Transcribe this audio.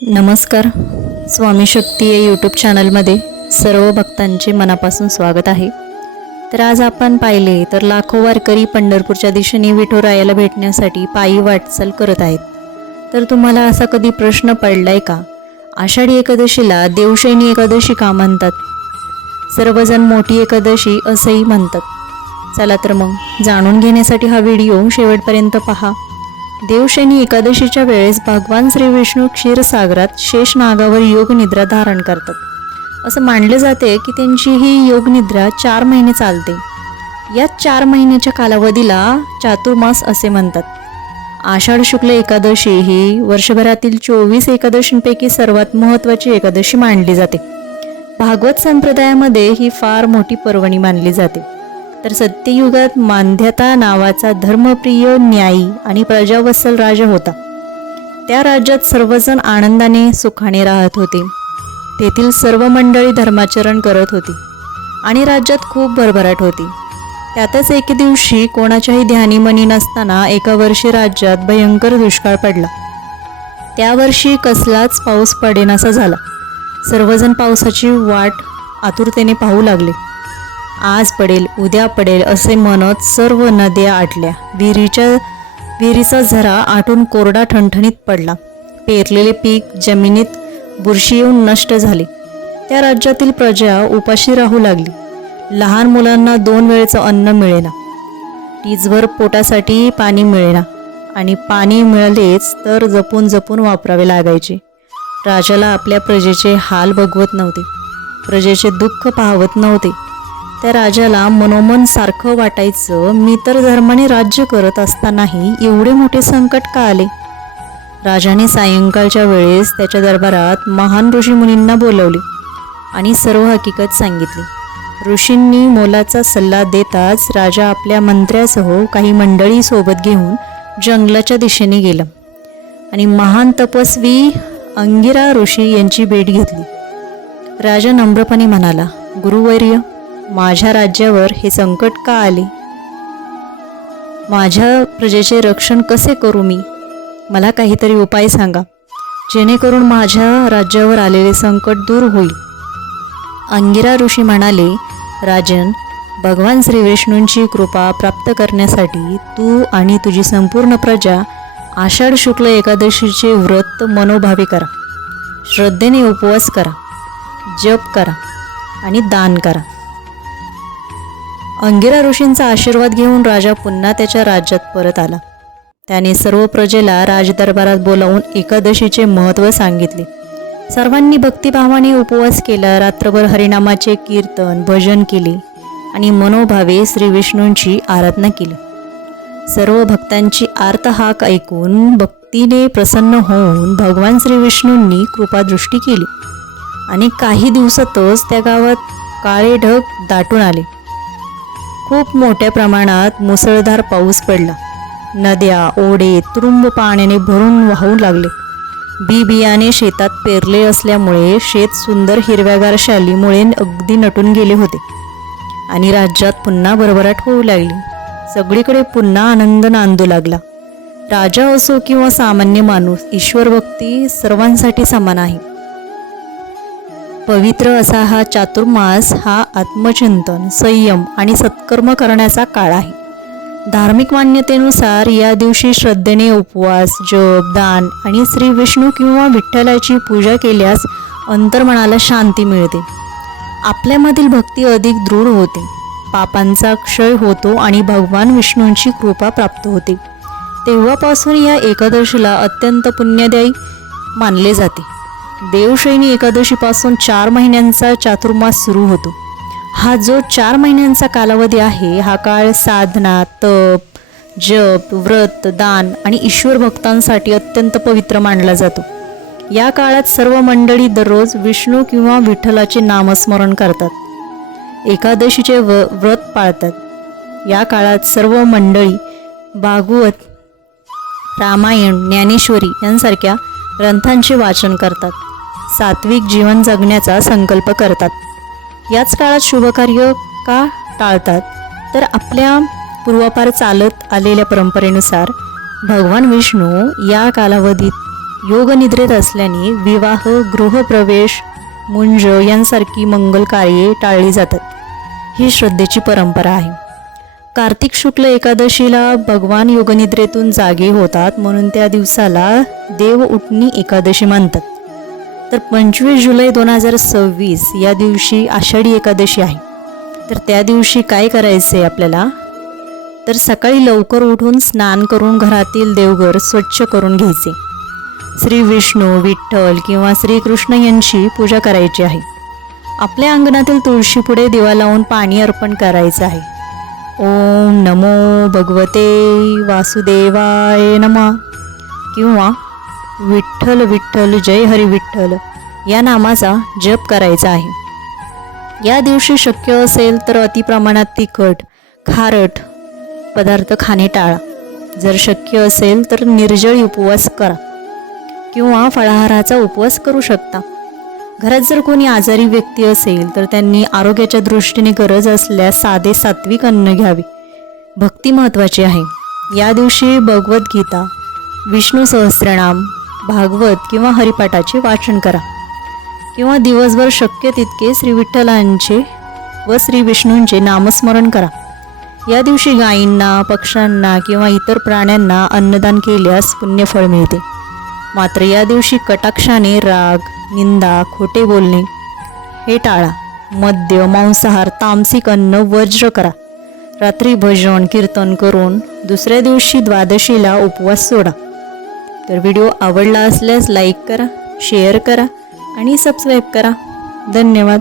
नमस्कार. स्वामी शक्ती या यूट्यूब चॅनलमध्ये सर्व भक्तांचे मनापासून स्वागत आहे. तर आज आपण पाहिले तर लाखो वारकरी पंढरपूरच्या दिशेने विठुरायाला भेटण्यासाठी पायी वाटचाल करत आहेत. तर तुम्हाला असा कधी प्रश्न पडलाय का, आषाढी एकादशीला देवशयनी एकादशी का म्हणतात? सर्वजण मोठी एकादशी असंही म्हणतात. चला तर मग जाणून घेण्यासाठी हा व्हिडिओ शेवटपर्यंत पहा. देवशयनी एकादशीच्या वेळेस भगवान श्री विष्णू क्षीरसागरात शेष नागावर योग निद्रा धारण करतात. असं मानले जाते की त्यांची ही योग निद्रा 4 महिने चालते. या 4 महिन्याच्या कालावधीला चातुर्मास असे म्हणतात. आषाढ शुक्ल एकादशी ही वर्षभरातील 24 एकादशींपैकी सर्वात महत्त्वाची एकादशी मानली जाते. भागवत संप्रदायामध्ये ही फार मोठी पर्वणी मानली जाते. तर सत्ययुगात मांद्यता नावाचा धर्मप्रिय, न्यायी आणि प्रजावत्सल राजा होता. त्या राज्यात सर्वजण आनंदाने सुखाने राहत होते. तेथील सर्व मंडळी धर्माचरण करत होती आणि राज्यात खूप भरभराट होती. त्यातच एके दिवशी कोणाच्याही ध्यानीमनी नसताना एका वर्षी राज्यात भयंकर दुष्काळ पडला. त्या वर्षी कसलाच पाऊस पडेनासा झाला. सर्वजण पावसाची वाट आतुरतेने पाहू लागले. आज पडेल, उद्या पडेल असे म्हणत सर्व नद्या आटल्या. विहिरीचा झरा आटून कोरडा ठणठणीत पडला. पेरलेले पीक जमिनीत बुरशी येऊन नष्ट झाले. त्या राज्यातील प्रजा उपाशी राहू लागली. लहान मुलांना 2 वेळचं अन्न मिळेना, टीचभर पोटासाठी पाणी मिळेना आणि पाणी मिळालेच तर जपून जपून वापरावे लागायचे. राजाला आपल्या प्रजेचे हाल बघवत नव्हते, प्रजेचे दुःख पाहवत नव्हते. त्या राजाला मनोमन सारखं वाटायचं, मी तर धर्माने राज्य करत असतानाही एवढे मोठे संकट का आले? राजाने सायंकाळच्या वेळेस त्याच्या दरबारात महान ऋषीमुनींना बोलवले आणि सर्व हकीकत सांगितली. ऋषींनी मोलाचा सल्ला देताच राजा आपल्या मंत्र्यासह काही मंडळी सोबत घेऊन जंगलाच्या दिशेने गेला आणि महान तपस्वी अंगिरा ऋषी यांची भेट घेतली. राजा नम्रपणे म्हणाला, गुरुवर्य, माझ्या राज्यावर हे संकट का आले? माझ्या प्रजेचे रक्षण कसे करू मी? मला काहीतरी उपाय सांगा, जेणेकरून माझ्या राज्यावर आलेले संकट दूर होईल. अंगिरा ऋषी म्हणाले, राजन, भगवान श्री विष्णूंची कृपा प्राप्त करण्यासाठी तू आणि तुझी संपूर्ण प्रजा आषाढ शुक्ल एकादशीचे व्रत मनोभावे करा. श्रद्धेने उपवास करा, जप करा आणि दान करा. अंगिरा ऋषींचा आशीर्वाद घेऊन राजा पुन्हा त्याच्या राज्यात परत आला. त्याने सर्व प्रजेला राजदरबारात बोलावून एकादशीचे महत्त्व सांगितले. सर्वांनी भक्तिभावाने उपवास केला. रात्रभर हरिनामाचे कीर्तन, भजन केले आणि मनोभावे श्री विष्णूंची आराधना केली. सर्व भक्तांची आर्त हाक ऐकून भक्तीने प्रसन्न होऊन भगवान श्री विष्णूंनी कृपादृष्टी केली आणि काही दिवसातच त्या गावात काळे ढग दाटून आले. खूप मोठ्या प्रमाणात मुसळधार पाऊस पडला. नद्या, ओढे तुडुंब पाण्याने भरून वाहू लागले. बियाणे शेतात पेरले असल्यामुळे शेत सुंदर हिरव्यागार शालीमुळे अगदी नटून गेले होते आणि राज्यात पुन्हा भरभराट होऊ लागली. सगळीकडे पुन्हा आनंद नांदू लागला. राजा असो किंवा सामान्य माणूस, ईश्वर भक्ती सर्वांसाठी समान आहे. पवित्र असा हा चातुर्मास हा आत्मचिंतन, संयम आणि सत्कर्म करण्याचा काळ आहे. धार्मिक मान्यतेनुसार या दिवशी श्रद्धेने उपवास, जप, दान आणि श्री विष्णू किंवा विठ्ठलाची पूजा केल्यास अंतर्मनाला शांती मिळते. आपल्यामधील भक्ती अधिक दृढ होते, पापांचा क्षय होतो आणि भगवान विष्णूंची कृपा प्राप्त होते. तेव्हापासून या एकादशीला अत्यंत पुण्यदायी मानले जाते. देवशयनी एकादशीपासून 4 महिन्यांचा चातुर्मास सुरू होतो. हा जो 4 महिन्यांचा कालावधी आहे, हा काळ साधना, तप, जप, व्रत, दान आणि ईश्वर भक्तांसाठी अत्यंत पवित्र मानला जातो. या काळात सर्व मंडळी दररोज विष्णू किंवा विठ्ठलाचे नामस्मरण करतात, एकादशीचे व्रत पाळतात. या काळात सर्व मंडळी भागवत, रामायण, ज्ञानेश्वरी यांसारख्या ग्रंथांचे वाचन करतात, सात्विक जीवन जगण्याचा संकल्प करतात. याच काळात शुभकार्य का टाळतात? तर आपल्या पूर्वापार चालत आलेल्या परंपरेनुसार भगवान विष्णू या कालावधीत योगनिद्रेत असल्याने विवाह, गृहप्रवेश, मुंज यांसारखी मंगल कार्ये टाळली जातात। ही श्रद्धेची परंपरा आहे। कार्तिक शुक्ल एकादशीला भगवान योगनिद्रेतून जागे होतात, म्हणून त्या दिवसाला देव उठणी एकादशी मानतात। तर 25 जुलै 2026 या दिवशी आषाढी एकादशी आहे। तर त्या दिवशी काय करायचे आपल्याला, तर सकाळी लवकर उठून स्नान करून घरातील देवघर स्वच्छ करून घ्यायचे। श्री विष्णू, विठ्ठल किंवा श्रीकृष्ण यांची पूजा करायची आहे। आपल्या अंगणातील तुळशीपुढे दिवा लावून पाणी अर्पण करायचं आहे। ओम नमो भगवते वासुदेवाय नमः किंवा विठ्ठल विठ्ठल जय हरी विठ्ठल या नामाचा जप करायचा आहे। या दिवशी शक्य असेल तर अतिप्रमाणात तिखट, खारट पदार्थ खाणे टाळा। जर शक्य असेल तर निर्जळी उपवास करा किंवा फळाहाराचा उपवास करू शकता। घरात जर कोणी आजारी व्यक्ती असेल तर त्यांनी आरोग्याच्या दृष्टीने गरज असल्यास साधे सात्विक अन्न घ्यावे। भक्ती महत्त्वाची आहे। या दिवशी भगवद्गीता, विष्णू सहस्त्रनाम, भागवत किंवा हरिपाठाचे वाचन करा किंवा दिवसभर शक्य तितके श्री विठ्ठलांचे व श्री विष्णूंचे नामस्मरण करा। या दिवशी गायींना, पक्ष्यांना किंवा इतर प्राण्यांना अन्नदान केल्यास पुण्यफळ मिळते। मात्र या दिवशी कटाक्षाने राग, निंदा, खोटे बोलणे हे टाळा। मद्य, मांसाहार, तामसिक अन्न वर्ज्य करा। रात्री भजन कीर्तन करून दुसऱ्या दिवशी द्वादशीला उपवास सोडा। तर व्हिडिओ आवडला असल्यास लाईक करा, शेअर करा आणि सबस्क्राईब करा। धन्यवाद।